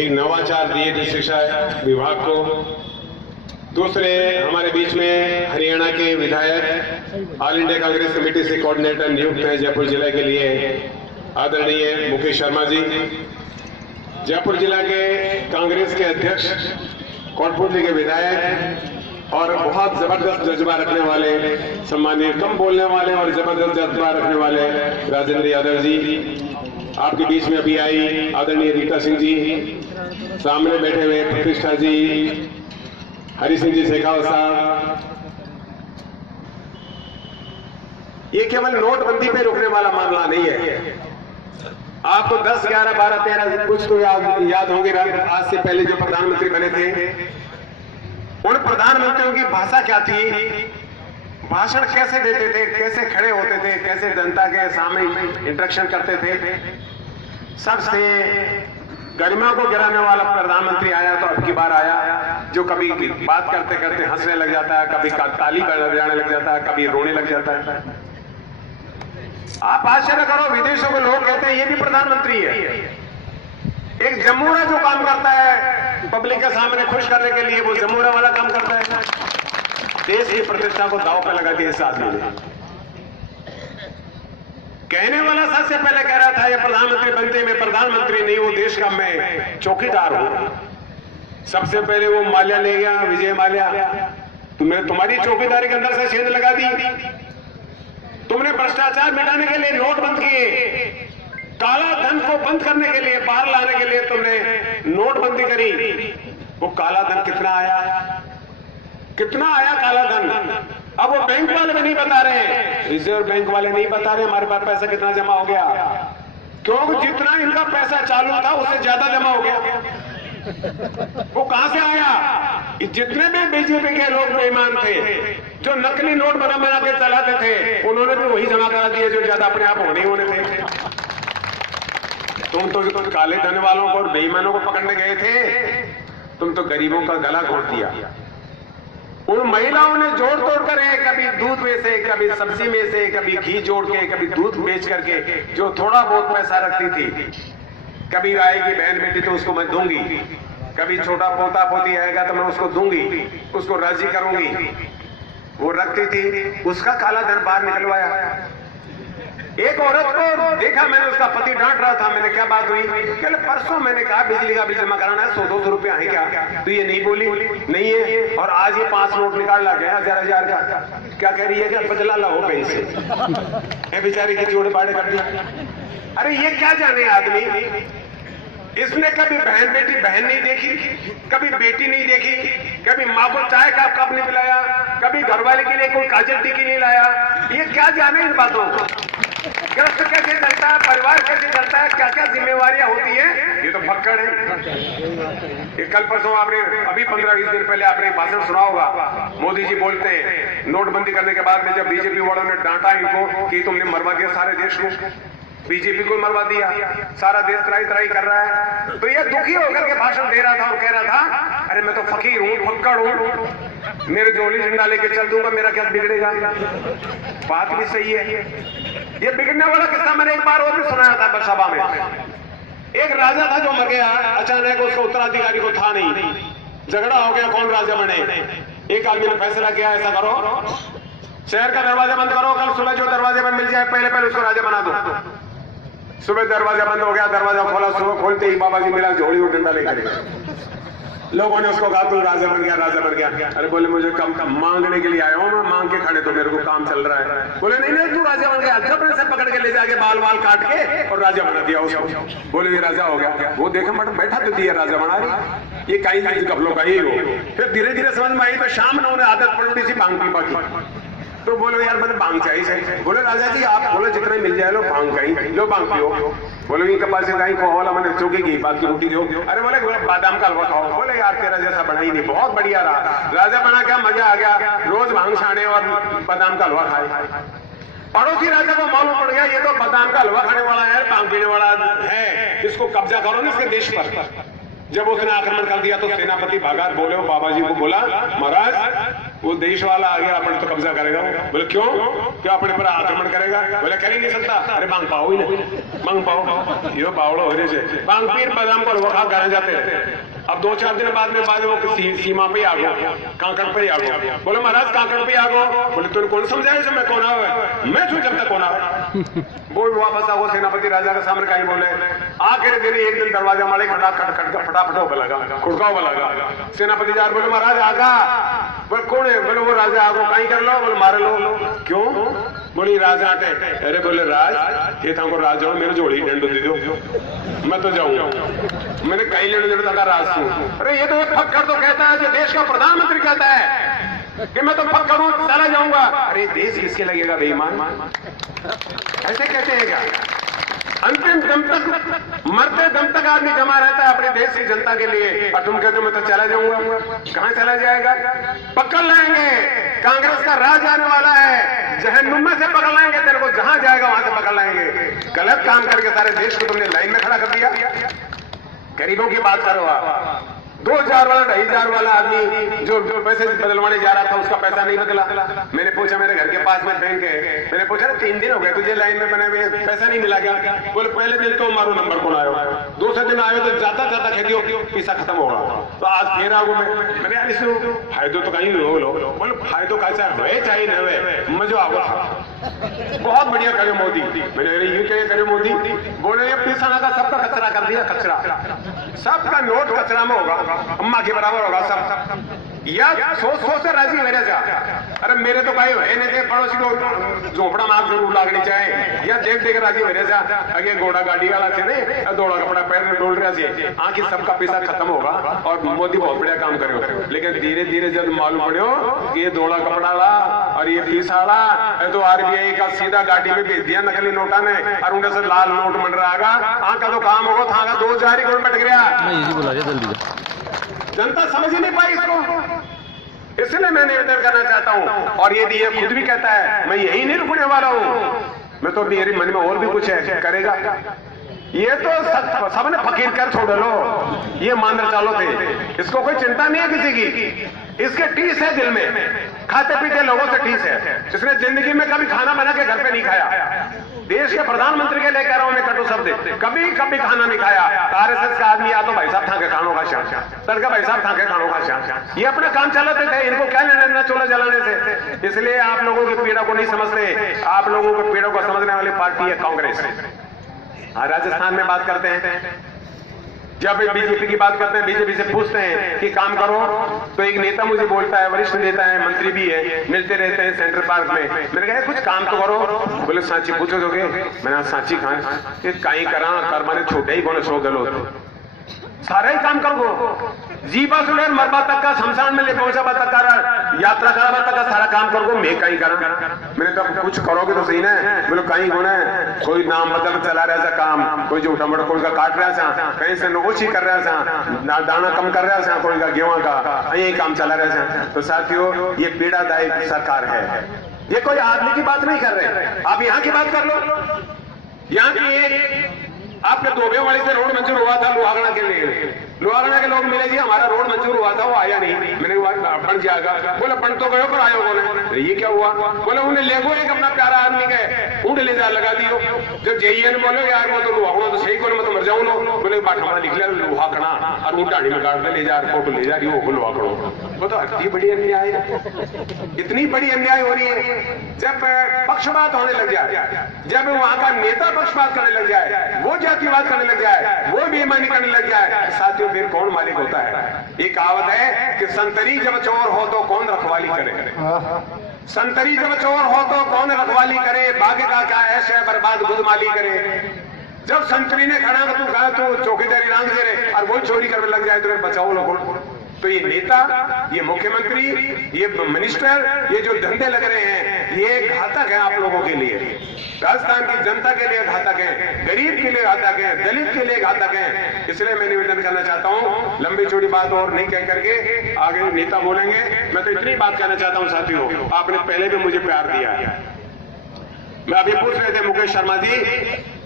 एक नवाचार दिए थे शिक्षा विभाग को। दूसरे हमारे बीच में हरियाणा के विधायक ऑल इंडिया कांग्रेस कमेटी से कोऑर्डिनेटर नियुक्त हैं जयपुर जिले के लिए, आदरणीय मुकेश शर्मा जी। जयपुर जिला के कांग्रेस के अध्यक्ष, कोटपुतली के विधायक और बहुत जबरदस्त जज्बा रखने वाले, सम्मानीय, कम बोलने वाले और जबरदस्त जज्बा रखने वाले राजेंद्र यादव जी। आपके बीच में अभी आई आदरणीय रीता सिंह जी, सामने बैठे हुए प्रतिष्ठा जी, हरि सिंह जी शेखावत साहब। ये केवल नोटबंदी पे रुकने वाला मामला नहीं है। आपको 10, 11, 12, 13 कुछ तो याद होंगे। आज से पहले जो प्रधानमंत्री बने थे, उन प्रधानमंत्रियों की भाषा क्या थी, भाषण कैसे देते थे, कैसे खड़े होते थे, कैसे जनता के सामने इंटरेक्शन करते थे। सबसे गरिमा को गिराने वाला प्रधानमंत्री आया तो अब की बार आया, जो कभी बात करते करते हंसने लग जाता है, कभी ताली बजाने लग जाता है, कभी रोने लग जाता है। आप आश्चर्य करो, विदेशों के लोग कहते हैं ये भी प्रधानमंत्री है। एक जमूरा जो काम करता है पब्लिक के सामने खुश करने के लिए, वो जमूरा वाला काम करता है। देश की प्रतिष्ठा को दांव पे लगा दिया इस आदमी ने। कहने वाला सबसे पहले कह रहा था ये प्रधानमंत्री बनते मैं प्रधानमंत्री नहीं हूं, देश का मैं चौकीदार हूं। सबसे पहले वो माल्या ले गया, विजय माल्या। तुमने तुम्हारी चौकीदारी के अंदर से सेंध लगा दी। तुमने भ्रष्टाचार मिटाने के लिए नोट बंद किए, काला धन को बंद करने के लिए, बाहर लाने के लिए तुमने नोटबंदी करी। वो काला धन कितना आया, कितना आया काला धन? अब वो बैंक वाले भी नहीं बता रहे, रिजर्व बैंक वाले नहीं बता रहे हमारे पास पैसा कितना जमा हो गया, क्योंकि जितना इनका पैसा चालू था उससे ज्यादा जमा हो गया। वो कहां से आया? जितने भी बीजेपी के लोग बेईमान थे, जो नकली नोट बना बना के चलाते थे, उन्होंने भी वही जमा करा दिए जो ज्यादा अपने आप होने होने थे। तुम तो काले धन वालों को और बेईमानों को पकड़ने गए थे, तुम तो गरीबों का गला घोट दिया। उन महिलाओं ने जोड़ तोड़ कर, कभी दूध में से, कभी सब्जी में से, कभी घी जोड़ के, कभी दूध बेच करके जो थोड़ा बहुत पैसा रखती थी, कभी आएगी बहन बेटी तो उसको मैं दूंगी, कभी छोटा पोता पोती आएगा तो मैं उसको दूंगी, उसको राजी करूंगी, वो रखती थी। उसका काला धन बाहर निकलवाया। एक औरत को देखा मैंने, उसका पति डांट रहा था। मैंने क्या बात हुई? कल परसों मैंने कहा बिजली का बिल जमा कराना है, 100-200 रुपया है क्या? तो ये नहीं बोली, नहीं है। और आज ये 5 नोट निकाल ला गया 1000 का। क्या कह रही है? क्या बदला लाओ बैंक से। बेचारी की जोड़े बाड़े कर दिया। अरे ये क्या जाने आदमी, इसने कभी बहन बेटी बहन नहीं देखी, कभी बेटी नहीं देखी, कभी माँ को चाय का कप नहीं पिलाया, कभी घरवाले के लिए कोई काजल टिकी नहीं लाया। ये क्या जाने इन बातों को? ग्रस्त कैसे चलता है, परिवार कैसे चलता है, क्या क्या जिम्मेवारियां होती है, ये तो भक्कड़ है। ये कल परसों आपने, अभी 15-20 दिन पहले आपने भाषण सुना होगा। मोदी जी बोलते हैं नोटबंदी करने के बाद में, जब बीजेपी वालों ने डांटा इनको कि तुमने मरवा दिया सारे देश को, बीजेपी को मरवा दिया, सारा देश त्राही त्राही कर रहा है, तो ये दुखी होकर के भाषण दे रहा था और कह रहा था अरे मैं तो फकीर हूँ, फक्कड़ हूँ, मेरे जोली झंडा लेके चल दूंगा, मेरा क्या बिगड़ेगा। बात भी सही है। ये बिगड़ने वाला किस्सा मैंने एक बार और भी सुनाया था सभा में। एक राजा था जो मर गया, अचानक उसका उत्तराधिकारी को था नहीं, झगड़ा हो गया कौन राजा बने। एक आदमी ने फैसला किया ऐसा करो, शहर का दरवाजा बंद करो, कल सुबह जो दरवाजे में मिल जाए पहले उसको राजा बना दो। सुबह दरवाजा बंद हो गया, दरवाजा खोला, सुबह खोलते ही बाबा जी मिला झोली और डंडा लेकर। लोगों ने उसको कहा तू राजा बन गया, राजा बन गया। अरे बोले मुझे कम मांगने के लिए आया हूँ, मैं मांग के खड़े तो मेरे को काम चल रहा है। बोले नहीं नहीं तू राजा बन गया। जबरन से पकड़ के ले जाके बाल बाल काट के और राजा बना दिया उसको। बोले ये राजा हो गया। वो देखे मत बैठा तो दिया राजा बना रही, ये कहीं कपड़ों का ही हो। फिर धीरे धीरे समझ में आई, तो शाम में उन्हें आदत पड़ी थी भांग पीपा की। तो बोलो यार मैंने भांग चाहिए। बोले राजा जी आप बोले जितने मिल जाए लो भांग कहीं लो, भांग पियो। बोले इनके पास कहीं को होला मैंने चौकी की बाकी रोटी दो। अरे बोले बादाम का हलवा खाओ। बोले यार तेरा जैसा बना ही नहीं, बहुत बढ़िया रहा, राजा बना क्या मजा आ गया, रोज भांग छाने और बादाम का हलवा खाए। पड़ोसी राजा को मालूम पड़ गया ये तो बादाम का हलवा खाने वाला है, भांग पीने वाला है, इसको कब्जा करो ना इसके देश पर। जब उसने आक्रमण कर दिया तो सेनापति भागा, बोले बाबा जी को बोला महाराज वो देश वाला आ गया अपन तो कब्जा करेगा। बोले क्यों, क्या अपने पर आक्रमण करेगा? बोले कर ही नहीं सकता। अरे मांग पाओ ही नहीं, मांग पाओ ये बावड़ो हो रहे से मांग पीर बादाम को लोग खा जाते हैं। अब 2-4 दिन बाद में वो सीमा पे आ गो, कांकड़ पे आ गो। बोले महाराज कांकड़ पे आ गो। बोले तूने कौन समझाया मैं कौन आवे, मैं छू जब तक कौन आवे। बोल वापस आओ सेनापति राजा के सामने कहीं बोले। आखिर दिन एक दिन दरवाजा मारे खड़ा खट फटाफट हो लगा, खुड़काओ लगा। सेनापति जार बोले महाराज आगा। बोले कौन है? बोले वो राजा आगो, कहीं कर लो। बोले मार लो। क्यों? बोली राजा आटे। अरे बोले राज ये था राज जाओ, मेरे जोड़ी डंडो दे दो, मैं तो जाऊंगा। मैंने कहीं लेने देने का राज तू। अरे ये तो एक फक्कर तो कहता है, जो देश का प्रधानमंत्री कहता है कि मैं तो फक्कर हूं, चला जाऊंगा। अरे देश किसके लगेगा बेईमान? ऐसे कहते हैं क्या? अंतिम दम तक, मरते दम तक आदमी जमा रहता है अपने देश की जनता के लिए, और तुम कहते हो मैं तो चला जाऊंगा। कहां चला जाएगा? पकड़ लाएंगे, कांग्रेस का राज आने वाला है, जहन्नुम में से पकड़ लाएंगे तेरे को, जहां जाएगा वहां से पकड़ लाएंगे। गलत काम करके सारे देश को तुमने लाइन में खड़ा कर दिया। गरीबों की बात करो आप, 2000 वाला 2500 वाला आदमी जो पैसे बदलवाने जा रहा था उसका पैसा नहीं बदला। मैंने पूछा, मेरे घर के पास में बैंक है, मैंने पूछा 3 दिन हो गए तुझे लाइन में बने हुए, पैसा नहीं मिला क्या? बोले पहले दिन तो मारो नंबर कौन आयो, दूसरे दिन आयो तो जाता जाता कह दियो पैसा खत्म होगा, तो आज फिर आओ। मैंने यार इसमें फायदो तो कहीं हो लो। बोले फायदो कैसा है चाहे न हुए, मजो आओ। बहुत बढ़िया करे मोदी। मैंने ये क्या करे मोदी? बोले ये पैसा का सबका कचरा कर दिया, कचरा सबका नोट कचरा में होगा, अम्मा के बराबर होगा सब। या सोच से राजी मेरे जा। अरे मेरे तो भाई है नहीं, पड़ोसी को झोपड़ा मार जरूर लागनी चाहिए, या देख देख राजी मेरे जा। अगे घोड़ा गाड़ी वाला से नहीं, दौड़ा कपड़ा पैर में डोल रहा से आखिर सबका पैसा खत्म होगा और मोदी बहुत बढ़िया काम करेगा। लेकिन धीरे धीरे जब मालूम पड़ो कि ये दौड़ा कपड़ा ला और ये पैसा ला, तो RBI का सीधा गाड़ी में भेज दिया नकली नोटा ने, और उनके से लाल नोट बन रहा आका तो काम होगा था 2000 ही करोड़ बट गया। जनता समझ ही नहीं पाई इसको, इसलिए मैं निवेदन करना चाहता हूं। और ये खुद भी कहता है मैं यही नहीं रुकने वाला हूं, मैं तो मेरे मन में और भी कुछ है करेगा। ये तो सबने फकीर कर छोड़ लो, ये मान चालो थे, इसको कोई चिंता नहीं है किसी की। इसके टीस है दिल में, खाते पीते लोगों से टीस है। इसने जिंदगी में कभी खाना बना के घर पे नहीं खाया। देश के प्रधानमंत्री के लिए कह रहा हूं मैं कटु शब्द, कभी कभी खाना नहीं खाया। RSS का आदमी या तो भाई साहब ठाके खानों का शान, सर का भाई साहब ठाके खानों का शान, ये अपना काम चलाते थे, इनको क्या लेना चोला जलाने से। इसलिए आप लोगों की पीड़ा को नहीं समझते, आप लोगों की पीड़ा को समझने वाली पार्टी है कांग्रेस। राजस्थान में बात करते हैं, जब बीजेपी की बात करते हैं, बीजेपी से पूछते हैं कि काम करो, तो एक नेता मुझे बोलता है, वरिष्ठ नेता है, मंत्री भी है, मिलते रहते हैं सेंट्रल पार्क में। मैंने कहा कुछ काम तो करो। बोले सांची पूछो दोगे? मैंने सांची खाए कहीं करा कर माने छोटे ही बोले 100 गलो सारा ही काम करो, जीवा सुने मरबा तक का, शमशान में ले पहुंचा तक का, यात्रा करा तक का सारा काम करो, मैं कहीं करा। मैंने कहा कुछ करोगे तो सही ना। बोलो कहीं होना है, कोई नाम बदल चला रहा था काम, कोई जो टमाटर कोई का काट रहा था, कहीं से नोची कर रहा था, दाना कम कर रहा था, कोई का गेहूं का, यही काम चला रहा था। तो साथियों ये पीड़ादायक सरकार है, ये कोई आदमी की बात नहीं कर रहे। आप यहाँ की बात कर लो, यहाँ की आपके दोबे वाले से रोड मंजूर हुआ था लोहागड़ा के लिए, लोहागड़ा के लोग मिले जी हमारा रोड मंजूर हुआ था, वो आया नहीं। मैंने बन जाएगा, बोले बन तो गयो पर आयो बोले ये क्या हुआ? बोले उन्हें ले गो एक अपना प्यारा आदमी के उन्हें ले जा लगा दियो। जब JEN बोले यार वो तो लोहागड़ा तो सही बोले मैं तो मर जाऊँ लो। बोले बाठा निकले लोहागड़ा और वो डाड़ी में काट ले जा, फोटो ले जा रही हो लोहागड़ो। वो तो इतनी बड़ी अन्याय है, इतनी बड़ी अन्याय हो रही है। जब पक्षपात होने लग जाए, जब वहां का नेता पक्षपात करने लग जाए, वो जातिवाद करने लग जाए, वो बेईमानी करने लग जाए, साथियों फिर कौन मालिक होता है? एक कहावत है कि संतरी जब चोर हो तो कौन रखवाली करे, संतरी जब चोर हो तो कौन रखवाली करे, बागे का क्या ऐश है बर्बाद खुद माली करे। जब संतरी ने खड़ा तू कहा तो चौकीदारी रांग दे रहे और वो चोरी करने लग जाए तो बचाओ लोगों। तो ये नेता, ये मुख्यमंत्री, ये मिनिस्टर, ये जो धंधे लग रहे हैं ये घातक है आप लोगों के लिए, राजस्थान की जनता के लिए घातक है, गरीब के लिए घातक है, दलित के लिए घातक है। इसलिए मैं निवेदन करना चाहता हूं, लंबी चौड़ी बात और नहीं कह करके आगे नेता बोलेंगे। मैं तो इतनी बात कहना चाहता हूं साथियों, आपने पहले भी मुझे प्यार दिया है। मैं अभी पूछ रहे थे मुकेश शर्मा जी,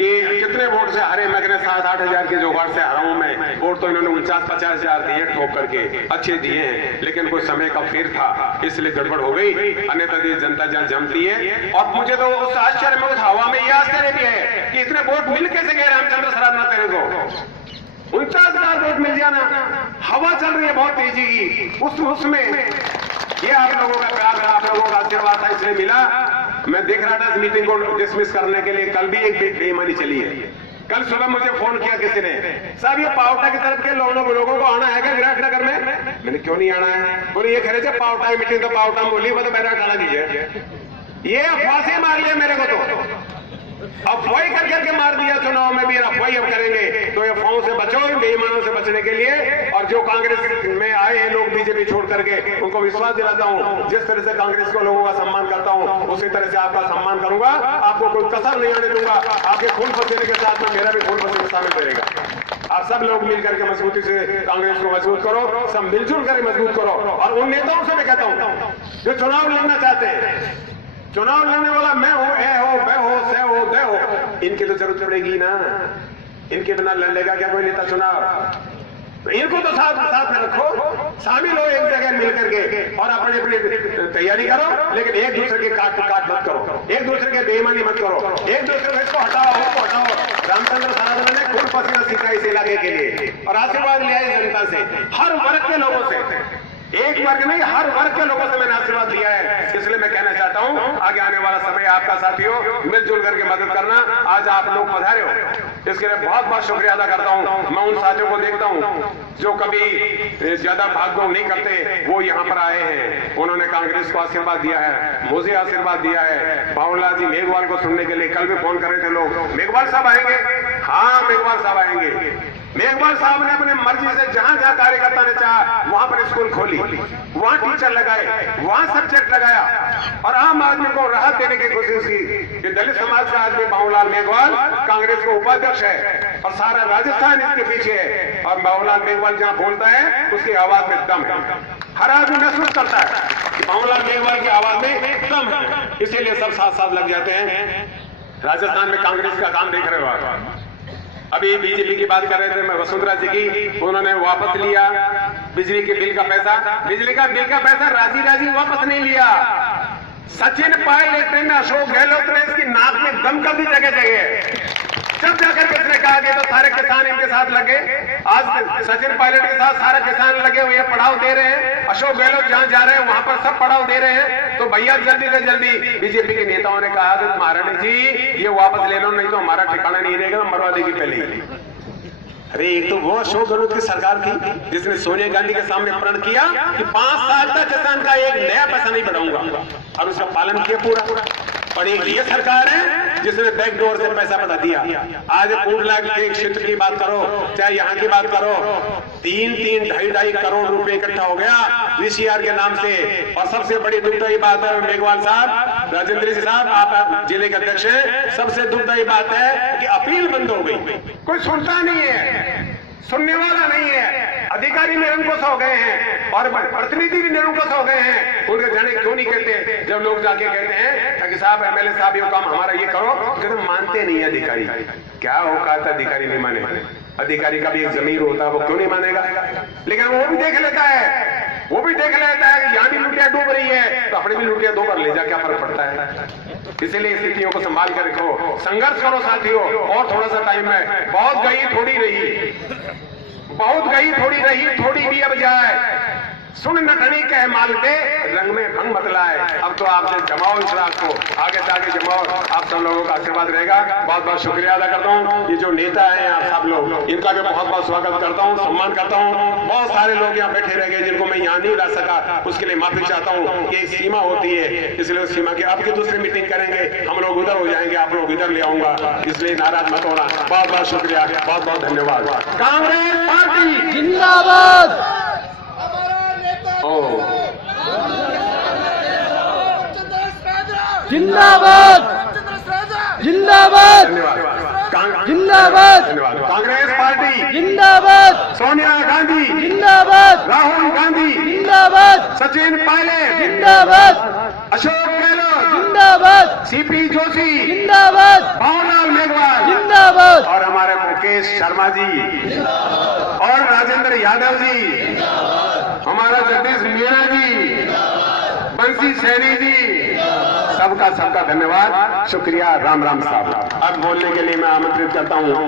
कि कितने वोट से हारे। मैं 7-8 हजार के जुगाड़ से हारा हूं मैं। वोट तो इन्होंने 49-50 हजार दिए ठोक करके, अच्छे दिए हैं, लेकिन कोई समय का फेर था इसलिए गड़बड़ हो गई। अन्यथा जनता जहां जमती है। और मुझे तो उस आश्चर्य में, उस हवा में यह आश्चर्य भी है कि इतने वोट मिल कैसे गए रामचंद्र सरावना तेरे को। 49,000 वोट मिल जाना। हवा चल रही है बहुत तेजी की, उसमें ये आप लोगों का प्यार था, आप लोगों का आशीर्वाद था, इसलिए मिला। मैं देख रहा था इस मीटिंग को डिसमिस करने के लिए कल भी एक बेईमानी चली है। कल सुबह मुझे फोन किया किसी ने, साहब ये पावटा की तरफ के लोगों को आना है क्या विराटनगर में? मैंने क्यों नहीं आना है? बोले ये खरे पावटा की मीटिंग, तो पावटा में बोली, वो तो मेरा टाला कीजिए। ये अफवाह से मार लिया मेरे को, तो अफवाही करके मार दिया। चुनाव में भी अफवाही अब करेंगे, तो अफवाहों से बचो, बेईमानों से बचने के लिए। और जो कांग्रेस में आए हैं लोग बीजेपी छोड़ करके, उनको विश्वास दिलाता हूं, जिस तरह से कांग्रेस को लोगों का सम्मान करता हूं, उसी तरह से आपका सम्मान करूंगा। आपको कोई कसर नहीं आने दूंगा। आपके खून पसीने के साथ में मेरा भी खून पसीने शामिल रहेगा। आप सब लोग मिल करके मजबूती से कांग्रेस को मजबूत करो, सब मिलजुल कर मजबूत करो। और उन नेताओं से मैं कहता हूं जो चुनाव लड़ना चाहते हैं, चुनाव लड़ने वाला मैं हूं, ए हो, बे हो, से हो, दे हो, इनकी तो जरूरत पड़ेगी ना। इनके बिना लड़ेगा क्या कोई नेता चुनाव? तो इनको तो साथ में रखो, शामिल हो एक जगह मिल करके और अपनी अपनी तैयारी करो। लेकिन एक दूसरे के काट मत करो, एक दूसरे के बेईमानी मत करो, एक दूसरे को इसको हटाओ, उसको हटाओ। रामचंद्र सरावना ने खून पसीना सीखा इस इलाके के लिए और आशीर्वाद लिया है जनता से, हर वर्ग के लोगों से। एक वर्ग नहीं, हर वर्ग के लोगों से मैंने आशीर्वाद लिया है। इसलिए मैं कहना चाहता हूं, आगे आने वाला समय आपका साथियों, मिलजुल करके मदद करना। आज आप लोग पधारे हो, इसके लिए बहुत बहुत शुक्रिया अदा करता हूं। मैं उन साथियों को देखता हूं जो कभी ज्यादा भागदौड़ नहीं करते, वो यहाँ पर आए हैं। उन्होंने कांग्रेस को आशीर्वाद दिया है, मुझे आशीर्वाद दिया है। बाबूलाल जी मेघवाल को सुनने के लिए कल भी फोन कर रहे थे लोग, मेघवाल साहब आएंगे? हाँ, मेघवाल साहब आएंगे। मेघवाल साहब ने अपने मर्जी से जहां जहां कार्यकर्ता ने चाहा वहां पर स्कूल खोली, वहां टीचर लगाए, वहां सब्जेक्ट लगाया और आम आदमी को राहत देने की कोशिश की। कि दलित समाज का आदमी बाबूलाल मेघवाल कांग्रेस का उपाध्यक्ष है और सारा राजस्थान इसके पीछे है। और बाबूलाल मेघवाल जहां बोलता है उसकी आवाज में दम है। हर आदमी महसूस करता है कि बाबूलाल मेघवाल की आवाज में दम है, इसीलिए सब साथ साथ लग जाते हैं। राजस्थान में कांग्रेस का काम देख रहे हो आप। अभी बीजेपी की बात कर रहे थे, मैं वसुंधरा जी की, उन्होंने वापस लिया बिजली के बिल का पैसा। बिजली का बिल का पैसा राजी वापस नहीं लिया। सचिन पायलट ने, अशोक गहलोत ने इसकी नाक में दम कर दी जगह जगह। जब जाकर के इसने कहा कि तो सारे किसान इनके साथ लगे। आज सचिन पायलट के साथ सारे किसान लगे हुए पड़ाव दे रहे हैं। अशोक गहलोत जहां जा रहे हैं वहां पर सब पड़ाव दे रहे हैं। तो भैया जल्दी से जल्दी बीजेपी के नेताओं ने कहा कि महारानी जी ये वापस ले लो, नहीं तो हमारा ठिकाना नहीं रहेगा, मरवा देगी पहले ही। अरे एक तो वो अशोक गहलोत की सरकार थी जिसने सोनिया गांधी के सामने प्रण किया कि 5 साल तक किसान का एक नया पैसा नहीं बढ़ाऊंगा, और उसका पालन किया पूरा। और एक ये सरकार है जिसने बैकडोर से पैसा बढ़ा दिया। आज कुंडला के क्षेत्र की बात करो, चाहे यहाँ की बात करो, 3-3, 2.5 करोड़ रुपए इकट्ठा हो गया वीसीआर के नाम से। और सबसे बड़ी दुखदायी बात है मेघवाल साहब, राजेंद्र जी साहब, आप जिले के अध्यक्ष हैं, सबसे दुखदायी बात है कि अपील बंद हो गई। कोई सुनता नहीं है, सुनने वाला नहीं है। अधिकारी निरंकुश हो गए हैं और प्रतिनिधि भी निरंकुश हो गए हैं। उनके जाने क्यों नहीं कहते? जब लोग जाके कहते हैं कि साहब एमएलए साहब ये काम हमारा ये करो, तो मानते नहीं है अधिकारी। क्या औकात अधिकारी नहीं माने? अधिकारी का भी एक जमीर होता है, वो क्यों नहीं मानेगा? लेकिन वो भी देख लेता है, वो भी देख लेता है कि यहाँ भी लुटिया डूब रही है, तो अपने भी लुटिया 2 बार ले जा, क्या फर्क पड़ता है? इसीलिए स्थितियों को संभाल कर रखो, संघर्ष करो साथियों। और थोड़ा सा टाइम है, बहुत गई थोड़ी रही, बहुत गई थोड़ी रही, थोड़ी भी अब जाए। सुन नटनी कह मालते, रंग में भंग बतलाए। अब तो आपसे जमाओ इस रात को, आगे से आगे जमाओ, आप सब लोगों का आशीर्वाद रहेगा। बहुत बहुत शुक्रिया अदा करता हूँ। ये जो नेता हैं आप सब लोग, इनका भी बहुत बहुत स्वागत करता हूँ, सम्मान करता हूँ। बहुत सारे लोग यहाँ बैठे रह गए जिनको मैं यहाँ नहीं ला सका, उसके लिए माफी चाहता हूँ। ये सीमा होती है, इसलिए उस सीमा की अब की दूसरी मीटिंग करेंगे, हम लोग उधर हो जाएंगे, आप लोग इधर ले आऊंगा, इसलिए नाराज मत होना। बहुत बहुत शुक्रिया, बहुत बहुत धन्यवाद। कांग्रेस पार्टी जिंदाबाद। जिंदाबाद जिंदाबाद। धन्यवाद। जिंदाबाद, धन्यवाद। कांग्रेस पार्टी जिंदाबाद, सोनिया गांधी, जिंदाबाद, राहुल गांधी, जिंदाबाद, सचिन पायलट, जिंदाबाद, अशोक गहलोत, जिंदाबाद, सीपी जोशी, जिंदाबाद, पवनलाल मेघवाल जिंदाबाद, और हमारे मुकेश शर्मा जी और राजेंद्र यादव जी, हमारा जगदीश मीणा जी, बंसी सैनी जी, सबका सबका धन्यवाद, शुक्रिया। राम राम साहब। अब बोलने के लिए मैं आमंत्रित करता हूँ